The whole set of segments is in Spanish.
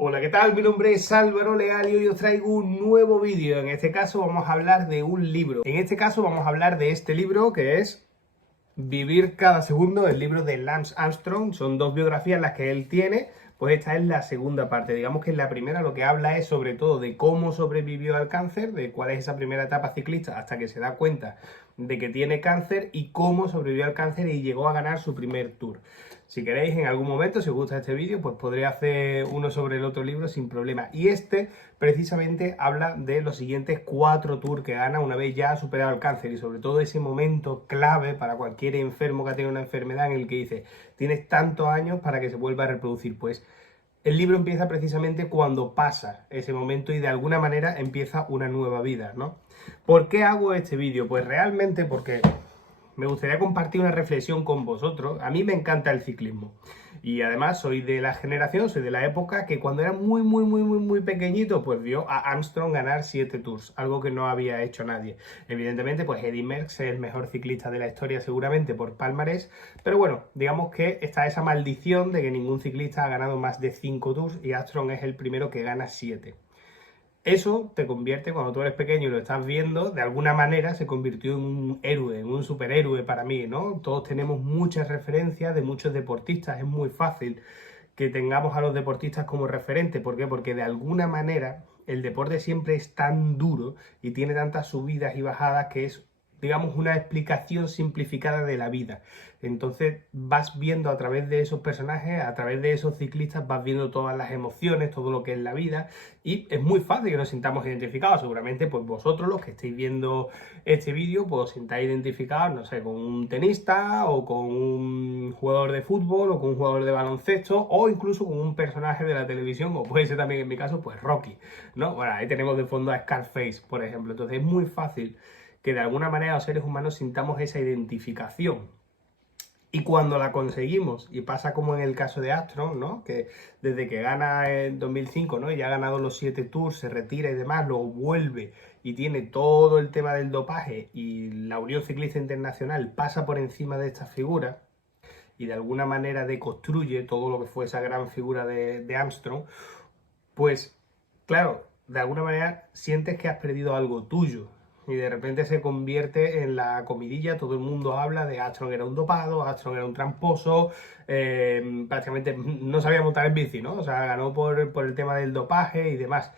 Hola, ¿qué tal? Mi nombre es Álvaro Leal y hoy os traigo un nuevo vídeo. En este caso vamos a hablar de un libro. En este caso vamos a hablar de este libro que es Vivir cada segundo, el libro de Lance Armstrong. Son dos biografías las que él tiene, pues esta es la segunda parte. Digamos que en la primera lo que habla es sobre todo de cómo sobrevivió al cáncer, de cuál es esa primera etapa ciclista hasta que se da cuenta de que tiene cáncer y cómo sobrevivió al cáncer y llegó a ganar su primer Tour. Si queréis, en algún momento, si os gusta este vídeo, pues podré hacer uno sobre el otro libro sin problema. Y este, precisamente, habla de los siguientes 4 Tours que gana una vez ya ha superado el cáncer. Y sobre todo ese momento clave para cualquier enfermo que ha tenido una enfermedad en el que dice, tienes tantos años para que se vuelva a reproducir. Pues el libro empieza precisamente cuando pasa ese momento y de alguna manera empieza una nueva vida, ¿no? ¿Por qué hago este vídeo? Pues realmente porque me gustaría compartir una reflexión con vosotros. A mí me encanta el ciclismo. Y además soy de la generación, soy de la época que cuando era muy pequeñito, pues vio a Armstrong ganar 7 Tours, algo que no había hecho nadie. Evidentemente, pues Eddy Merckx es el mejor ciclista de la historia seguramente por palmarés, pero bueno, digamos que está esa maldición de que ningún ciclista ha ganado más de 5 Tours y Armstrong es el primero que gana 7. Eso te convierte, cuando tú eres pequeño y lo estás viendo, de alguna manera se convirtió en un héroe, en un superhéroe para mí, ¿no? Todos tenemos muchas referencias de muchos deportistas, es muy fácil que tengamos a los deportistas como referente. ¿Por qué? Porque de alguna manera el deporte siempre es tan duro y tiene tantas subidas y bajadas que es, digamos, una explicación simplificada de la vida. Entonces vas viendo a través de esos personajes, a través de esos ciclistas, vas viendo todas las emociones, todo lo que es la vida, y es muy fácil que nos sintamos identificados. Seguramente pues vosotros los que estéis viendo este vídeo pues os sintáis identificados, no sé, con un tenista o con un jugador de fútbol o con un jugador de baloncesto o incluso con un personaje de la televisión, o puede ser también en mi caso pues Rocky, ¿no? Bueno, ahí tenemos de fondo a Scarface, por ejemplo. Entonces es muy fácil que de alguna manera los seres humanos sintamos esa identificación. Y cuando la conseguimos, y pasa como en el caso de Armstrong, ¿no? Que desde que gana en 2005, ¿no? Y ya ha ganado los 7 Tours, se retira y demás, luego vuelve y tiene todo el tema del dopaje y la Unión Ciclista Internacional pasa por encima de esta figura y de alguna manera deconstruye todo lo que fue esa gran figura de Armstrong, pues claro, de alguna manera sientes que has perdido algo tuyo y de repente se convierte en la comidilla. Todo el mundo habla de Armstrong era un dopado, Armstrong era un tramposo, prácticamente no sabía montar en bici, ¿no? O sea, ganó por el tema del dopaje y demás.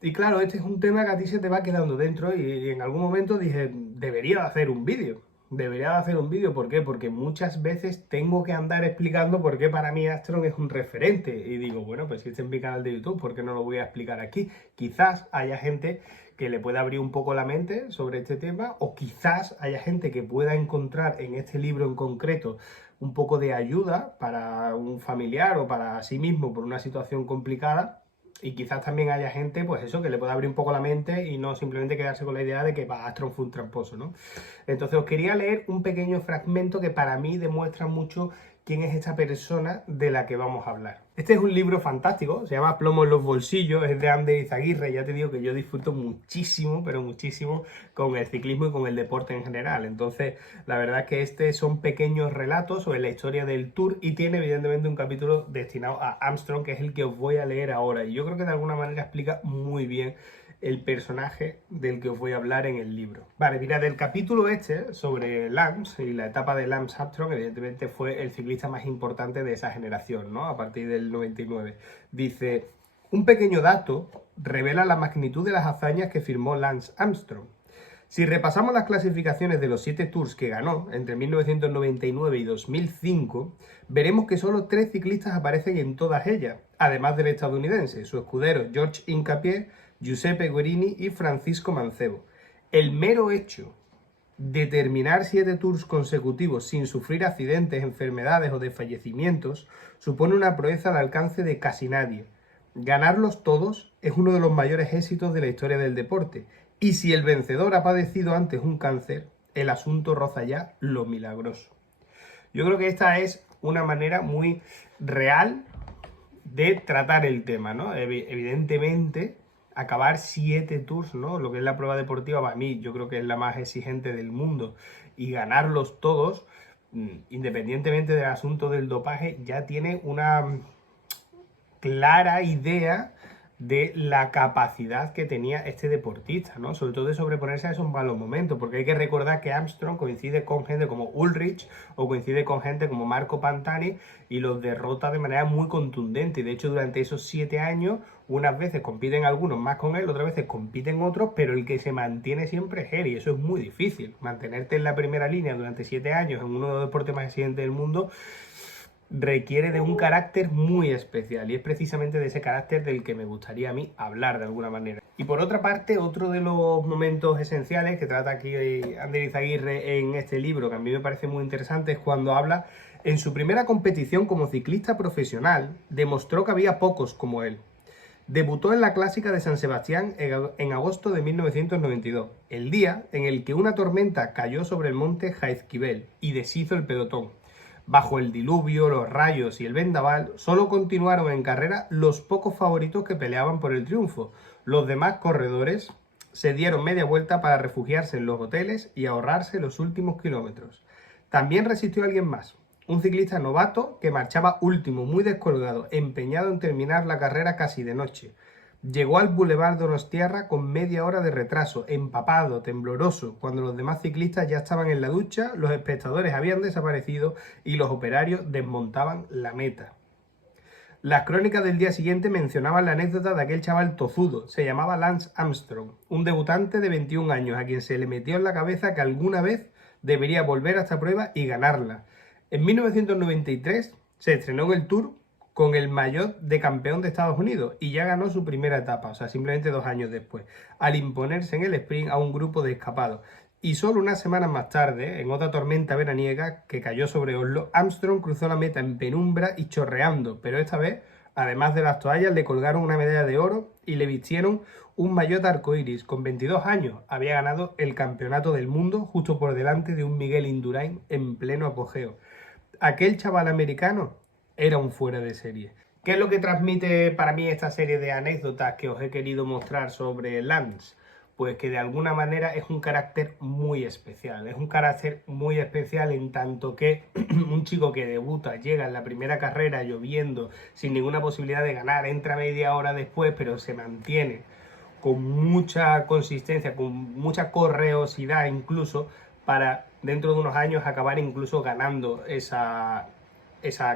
Y claro, este es un tema que a ti se te va quedando dentro y en algún momento dije, debería de hacer un vídeo. Debería de hacer un vídeo, ¿por qué? Porque muchas veces tengo que andar explicando por qué para mí Armstrong es un referente. Y digo, bueno, pues si este es mi canal de YouTube, ¿por qué no lo voy a explicar aquí? Quizás haya gente que le pueda abrir un poco la mente sobre este tema, o quizás haya gente que pueda encontrar en este libro en concreto un poco de ayuda para un familiar o para sí mismo por una situación complicada. Y quizás también haya gente, pues eso, que le pueda abrir un poco la mente y no simplemente quedarse con la idea de que Armstrong fue un tramposo, ¿no? Entonces os quería leer un pequeño fragmento que para mí demuestra mucho quién es esta persona de la que vamos a hablar. Este es un libro fantástico, se llama Plomo en los bolsillos, es de Ander Izaguirre. Ya te digo que yo disfruto muchísimo, pero muchísimo con el ciclismo y con el deporte en general. Entonces, la verdad es que son pequeños relatos sobre la historia del Tour y tiene evidentemente un capítulo destinado a Armstrong, que es el que os voy a leer ahora. Y yo creo que de alguna manera explica muy bien el personaje del que os voy a hablar en el libro. Vale, mira, del capítulo este sobre Lance y la etapa de Lance Armstrong, evidentemente fue el ciclista más importante de esa generación, ¿no? A partir del 99. Dice, un pequeño dato revela la magnitud de las hazañas que firmó Lance Armstrong. Si repasamos las clasificaciones de los 7 Tours que ganó entre 1999 y 2005, veremos que solo 3 ciclistas aparecen en todas ellas, además del estadounidense, su escudero George Hincapie, Giuseppe Guerini y Francisco Mancebo. El mero hecho de terminar 7 Tours consecutivos sin sufrir accidentes, enfermedades o desfallecimientos supone una proeza al alcance de casi nadie. Ganarlos todos es uno de los mayores éxitos de la historia del deporte, y si el vencedor ha padecido antes un cáncer, el asunto roza ya lo milagroso. Yo creo que esta es una manera muy real de tratar el tema, ¿no? Evidentemente, acabar 7 Tours, ¿no? Lo que es la prueba deportiva, para mí, yo creo que es la más exigente del mundo, y ganarlos todos, independientemente del asunto del dopaje, ya tiene una clara idea de la capacidad que tenía este deportista, ¿no? Sobre todo de sobreponerse a esos malos momentos, porque hay que recordar que Armstrong coincide con gente como Ulrich o coincide con gente como Marco Pantani y los derrota de manera muy contundente. Y de hecho, durante esos 7 años, unas veces compiten algunos más con él, otras veces compiten otros, pero el que se mantiene siempre es él, y eso es muy difícil. Mantenerte en la primera línea durante 7 años en uno de los deportes más exigentes del mundo requiere de un carácter muy especial, y es precisamente de ese carácter del que me gustaría a mí hablar de alguna manera. Y por otra parte, otro de los momentos esenciales que trata aquí Ander Izaguirre en este libro, que a mí me parece muy interesante, es cuando habla en su primera competición como ciclista profesional, demostró que había pocos como él. Debutó en la Clásica de San Sebastián en agosto de 1992, el día en el que una tormenta cayó sobre el monte Jaizkibel y deshizo el pelotón. Bajo el diluvio, los rayos y el vendaval, solo continuaron en carrera los pocos favoritos que peleaban por el triunfo. Los demás corredores se dieron media vuelta para refugiarse en los hoteles y ahorrarse los últimos kilómetros. También resistió alguien más, un ciclista novato que marchaba último, muy descolgado, empeñado en terminar la carrera casi de noche. Llegó al Boulevard Donostiarra con media hora de retraso, empapado, tembloroso, cuando los demás ciclistas ya estaban en la ducha, los espectadores habían desaparecido y los operarios desmontaban la meta. Las crónicas del día siguiente mencionaban la anécdota de aquel chaval tozudo, se llamaba Lance Armstrong, un debutante de 21 años a quien se le metió en la cabeza que alguna vez debería volver a esta prueba y ganarla. En 1993 se estrenó en el Tour con el maillot de campeón de Estados Unidos y ya ganó su primera etapa, o sea, simplemente 2 años después, al imponerse en el sprint a un grupo de escapados. Y solo unas semanas más tarde, en otra tormenta veraniega que cayó sobre Oslo, Armstrong cruzó la meta en penumbra y chorreando, pero esta vez, además de las toallas, le colgaron una medalla de oro y le vistieron un maillot arcoíris. Con 22 años había ganado el campeonato del mundo justo por delante de un Miguel Indurain en pleno apogeo. Aquel chaval americano era un fuera de serie. ¿Qué es lo que transmite para mí esta serie de anécdotas que os he querido mostrar sobre Lance? Pues que de alguna manera es un carácter muy especial. Es un carácter muy especial en tanto que un chico que debuta, llega en la primera carrera lloviendo, sin ninguna posibilidad de ganar, entra media hora después, pero se mantiene con mucha consistencia, con mucha correosidad incluso, para dentro de unos años acabar incluso ganando esa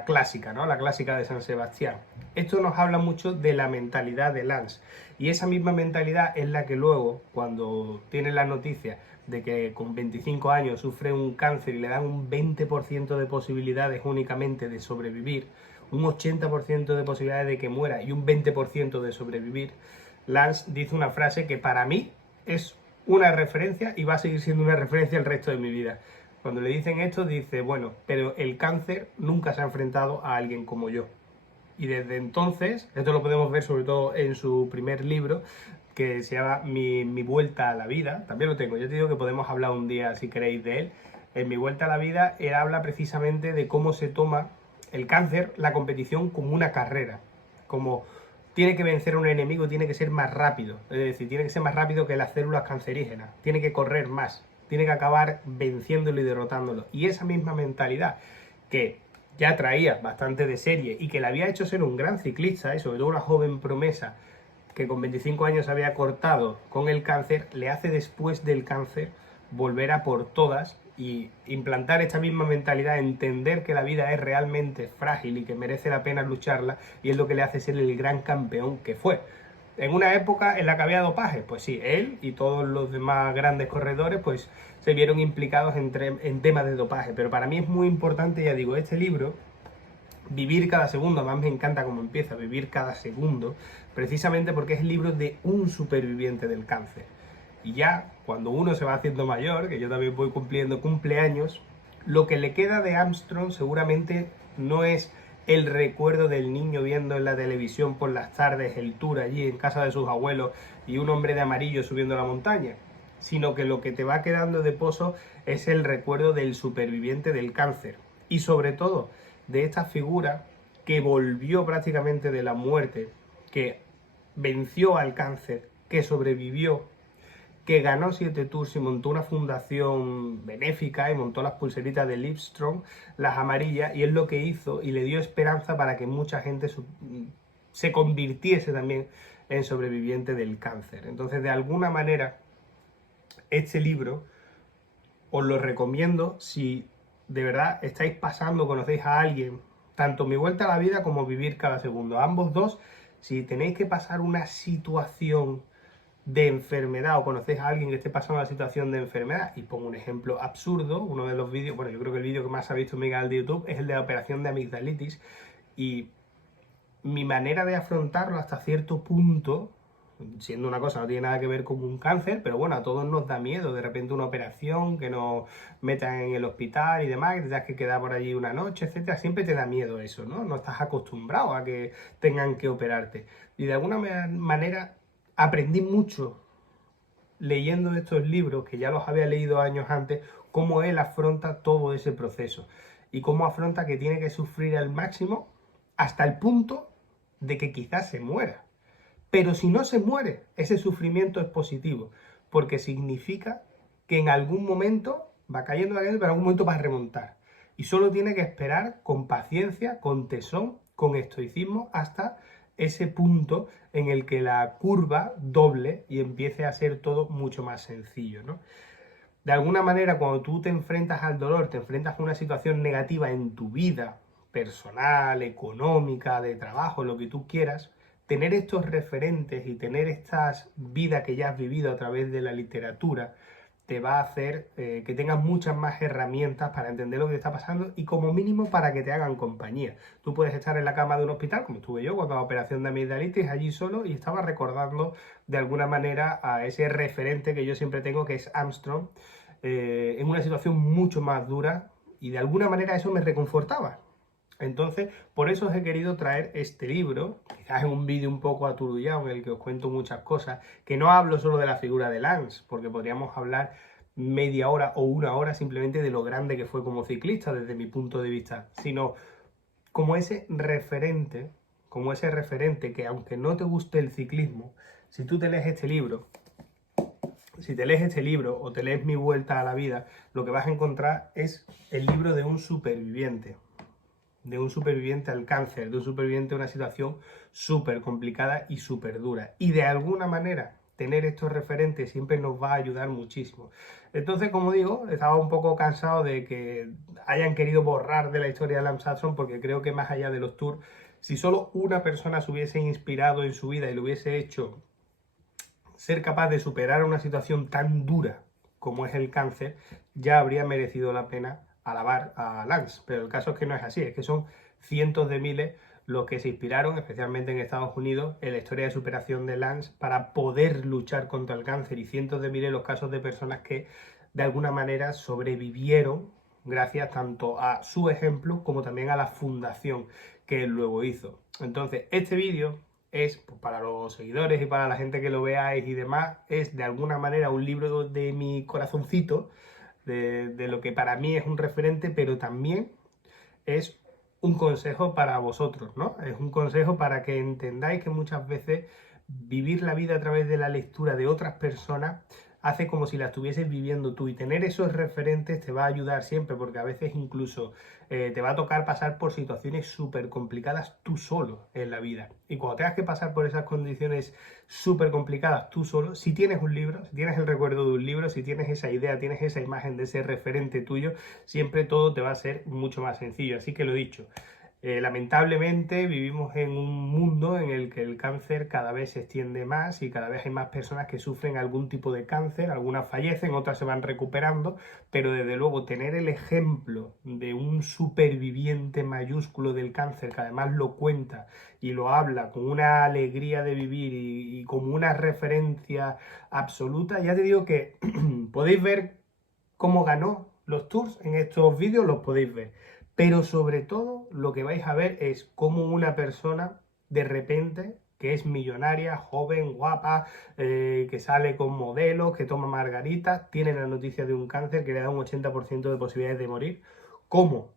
clásica, ¿no? La clásica de San Sebastián. Esto nos habla mucho de la mentalidad de Lance, y esa misma mentalidad es la que luego, cuando tiene la noticia de que con 25 años sufre un cáncer y le dan un 20% de posibilidades únicamente de sobrevivir, un 80% de posibilidades de que muera y un 20% de sobrevivir, Lance dice una frase que para mí es una referencia y va a seguir siendo una referencia el resto de mi vida. Cuando le dicen esto, dice, bueno, pero el cáncer nunca se ha enfrentado a alguien como yo. Y desde entonces, esto lo podemos ver sobre todo en su primer libro, que se llama Mi Vuelta a la Vida. También lo tengo, yo te digo que podemos hablar un día, si queréis, de él. En Mi Vuelta a la Vida, él habla precisamente de cómo se toma el cáncer, la competición, como una carrera. Como tiene que vencer a un enemigo, tiene que ser más rápido. Es decir, tiene que ser más rápido que las células cancerígenas. Tiene que correr más. Tiene que acabar venciéndolo y derrotándolo. Y esa misma mentalidad que ya traía bastante de serie y que le había hecho ser un gran ciclista, y sobre todo una joven promesa que con 25 años había cortado con el cáncer, le hace después del cáncer volver a por todas y implantar esta misma mentalidad, entender que la vida es realmente frágil y que merece la pena lucharla, y es lo que le hace ser el gran campeón que fue. En una época en la que había dopaje, pues sí, él y todos los demás grandes corredores pues se vieron implicados en temas de dopaje, pero para mí es muy importante, ya digo, este libro, Vivir cada segundo. Además me encanta cómo empieza, Vivir cada segundo, precisamente porque es el libro de un superviviente del cáncer. Y ya cuando uno se va haciendo mayor, que yo también voy cumpliendo cumpleaños, lo que le queda de Armstrong seguramente no es el recuerdo del niño viendo en la televisión por las tardes el tour allí en casa de sus abuelos y un hombre de amarillo subiendo la montaña, sino que lo que te va quedando de pozo es el recuerdo del superviviente del cáncer, y sobre todo de esta figura que volvió prácticamente de la muerte, que venció al cáncer, que sobrevivió, que ganó 7 tours y montó una fundación benéfica y montó las pulseritas de Livestrong, las amarillas, y es lo que hizo y le dio esperanza para que mucha gente se convirtiese también en sobreviviente del cáncer. Entonces, de alguna manera, este libro os lo recomiendo si de verdad estáis pasando, conocéis a alguien, tanto Mi Vuelta a la Vida como Vivir cada Segundo. Ambos dos, si tenéis que pasar una situación de enfermedad o conocéis a alguien que esté pasando una situación de enfermedad, y pongo un ejemplo absurdo, uno de los vídeos, bueno, yo creo que el vídeo que más ha visto en mi canal de YouTube es el de la operación de amigdalitis, y mi manera de afrontarlo hasta cierto punto, siendo una cosa no tiene nada que ver con un cáncer, pero bueno, a todos nos da miedo de repente una operación, que nos metan en el hospital y demás, que te tengas que quedar por allí una noche, etcétera. Siempre te da miedo eso, ¿no? No estás acostumbrado a que tengan que operarte. Y de alguna manera aprendí mucho leyendo estos libros, que ya los había leído años antes, cómo él afronta todo ese proceso y cómo afronta que tiene que sufrir al máximo hasta el punto de que quizás se muera. Pero si no se muere, ese sufrimiento es positivo, porque significa que en algún momento va cayendo, pero en algún momento va a remontar. Y solo tiene que esperar con paciencia, con tesón, con estoicismo, hasta ese punto en el que la curva doble y empiece a ser todo mucho más sencillo, ¿no? De alguna manera, cuando tú te enfrentas al dolor, te enfrentas a una situación negativa en tu vida personal, económica, de trabajo, lo que tú quieras, tener estos referentes y tener estas vidas que ya has vivido a través de la literatura te va a hacer que tengas muchas más herramientas para entender lo que te está pasando y como mínimo para que te hagan compañía. Tú puedes estar en la cama de un hospital, como estuve yo cuando la operación de amigdalitis, allí solo, y estaba recordando de alguna manera a ese referente que yo siempre tengo, que es Armstrong, en una situación mucho más dura, y de alguna manera eso me reconfortaba. Entonces, por eso os he querido traer este libro, quizás en un vídeo un poco aturullado en el que os cuento muchas cosas, que no hablo solo de la figura de Lance, porque podríamos hablar media hora o una hora simplemente de lo grande que fue como ciclista desde mi punto de vista, sino como ese referente que aunque no te guste el ciclismo, si tú te lees este libro, si te lees este libro o te lees Mi Vuelta a la Vida, lo que vas a encontrar es el libro de un superviviente al cáncer, de un superviviente a una situación súper complicada y súper dura. Y de alguna manera, tener estos referentes siempre nos va a ayudar muchísimo. Entonces, como digo, estaba un poco cansado de que hayan querido borrar de la historia de Lance Armstrong, porque creo que más allá de los tours, si solo una persona se hubiese inspirado en su vida y lo hubiese hecho ser capaz de superar una situación tan dura como es el cáncer, ya habría merecido la pena alabar a Lance. Pero el caso es que no es así, es que son cientos de miles los que se inspiraron, especialmente en Estados Unidos, en la historia de superación de Lance para poder luchar contra el cáncer, y cientos de miles los casos de personas que de alguna manera sobrevivieron gracias tanto a su ejemplo como también a la fundación que él luego hizo. Entonces, este vídeo es, pues, para los seguidores y para la gente que lo veáis y demás, es de alguna manera un libro de mi corazoncito, de lo que para mí es un referente, pero también es un consejo para vosotros, ¿no? Es un consejo para que entendáis que muchas veces vivir la vida a través de la lectura de otras personas hace como si la estuvieses viviendo tú, y tener esos referentes te va a ayudar siempre, porque a veces incluso te va a tocar pasar por situaciones súper complicadas tú solo en la vida. Y cuando tengas que pasar por esas condiciones súper complicadas tú solo, si tienes un libro, si tienes el recuerdo de un libro, si tienes esa idea, tienes esa imagen de ese referente tuyo, siempre todo te va a ser mucho más sencillo. Así que lo dicho, lamentablemente vivimos en un mundo en el que el cáncer cada vez se extiende más y cada vez hay más personas que sufren algún tipo de cáncer, algunas fallecen, otras se van recuperando, pero desde luego tener el ejemplo de un superviviente mayúsculo del cáncer, que además lo cuenta y lo habla con una alegría de vivir y como una referencia absoluta, ya te digo que podéis ver cómo ganó los tours en estos vídeos, los podéis ver. Pero sobre todo lo que vais a ver es cómo una persona de repente, que es millonaria, joven, guapa, que sale con modelos, que toma margaritas, tiene la noticia de un cáncer que le da un 80% de posibilidades de morir, cómo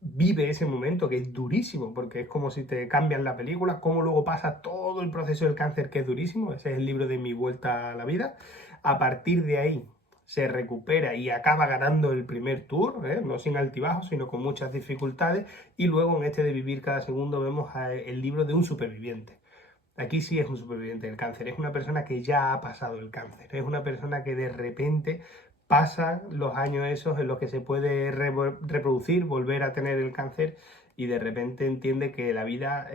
vive ese momento, que es durísimo, porque es como si te cambian la película, cómo luego pasa todo el proceso del cáncer, que es durísimo. Ese es el libro de Mi Vuelta a la Vida. A partir de ahí, se recupera y acaba ganando el primer tour, no sin altibajos, sino con muchas dificultades. Y luego en este de Vivir cada segundo vemos el libro de un superviviente. Aquí sí es un superviviente del cáncer, es una persona que ya ha pasado el cáncer, es una persona que de repente pasa los años esos en los que se puede reproducir, volver a tener el cáncer y de repente entiende que la vida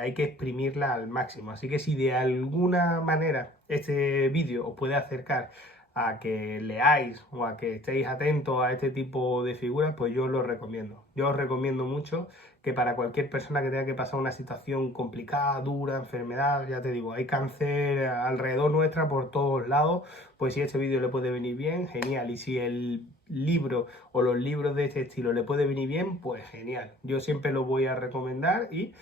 hay que exprimirla al máximo. Así que si de alguna manera este vídeo os puede acercar a que leáis o a que estéis atentos a este tipo de figuras, pues yo os lo recomiendo. Yo os recomiendo mucho que para cualquier persona que tenga que pasar una situación complicada, dura, enfermedad, ya te digo, hay cáncer alrededor nuestra por todos lados, pues si este vídeo le puede venir bien, genial. Y si el libro o los libros de este estilo le puede venir bien, pues genial. Yo siempre lo voy a recomendar y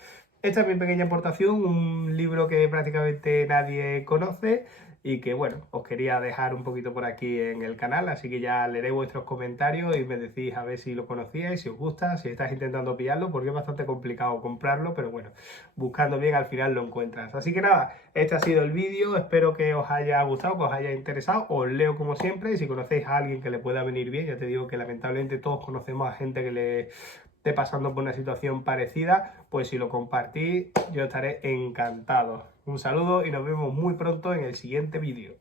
esta es mi pequeña aportación, un libro que prácticamente nadie conoce y que bueno, os quería dejar un poquito por aquí en el canal, así que ya leeré vuestros comentarios y me decís a ver si lo conocíais, si os gusta, si estáis intentando pillarlo, porque es bastante complicado comprarlo, pero bueno, buscando bien al final lo encuentras. Así que nada, este ha sido el vídeo, espero que os haya gustado, que os haya interesado, os leo como siempre y si conocéis a alguien que le pueda venir bien, ya te digo que lamentablemente todos conocemos a gente que le esté pasando por una situación parecida, pues si lo compartís yo estaré encantado. Un saludo y nos vemos muy pronto en el siguiente vídeo.